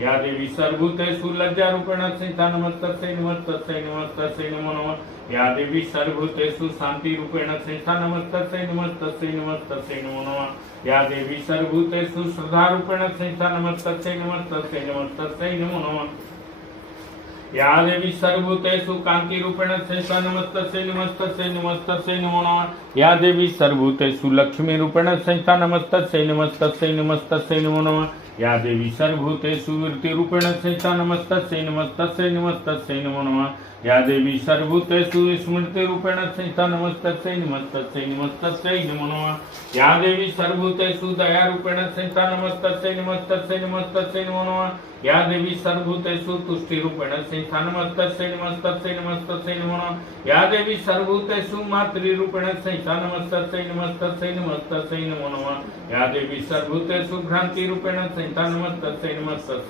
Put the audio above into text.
या देवी सर्वभूतेषु लज्जारूपेण संस्था नमस्तस्यै नमस्तस्यै नमस्तस्यै नमो नमः। या देवी सर्वभूतेषु शान्तिरूपेण संस्था नमस्तस्यै नमस्तस्यै नमस्तस्यै नमो नमः। या देवी सर्वभूतेषु श्रद्धारूपेण संस्था नमस्तस्यै नमस्तस्यै नमस्तस्यै नमो नमः। या देवी सर्वभूतेषु कान्तिरूपेण संस्था नमस्तस्यै नमस्तस्यै नमस्तस्यै नमो नमः। या देवी सर्वभूतेषु लक्ष्मीरूपेण संस्था नमस्तस्यै नमस्तस्यै नमस्तस्यै नमो नमः। या देवी सर्वभूतेषु वीर्तिरूपेण संस्था नमस्तस्यै नमस्तस्यै नमस्तस्यै नमो नमः। या देवी सर्वभूतेषु स्मृतिरूपेण संस्था नमस्तस्यै नमस्तस्यै नमस्तस्यै नमो नमः। या देवी सर्वभूतेषु दयारूपेण संस्था नमस्तस्यै नमस्तस्यै नमस्तस्यै नमो नमः। या देवी सर्वभूतेषु तुष्टिरूपेण संस्था नमस्तस्यै नमस्तस्यै नमस्तस्यै नमो नमः। या देवी सर्वभूतेषु मातृरूपेण संस्था नमस्तस्यै नमस्तस्यै नमस्तस्यै नमो नमः। या देवी सर्वभूतेषु भ्रान्तिरूपेण संस्था नमस्तस्यै नमस्तस्यै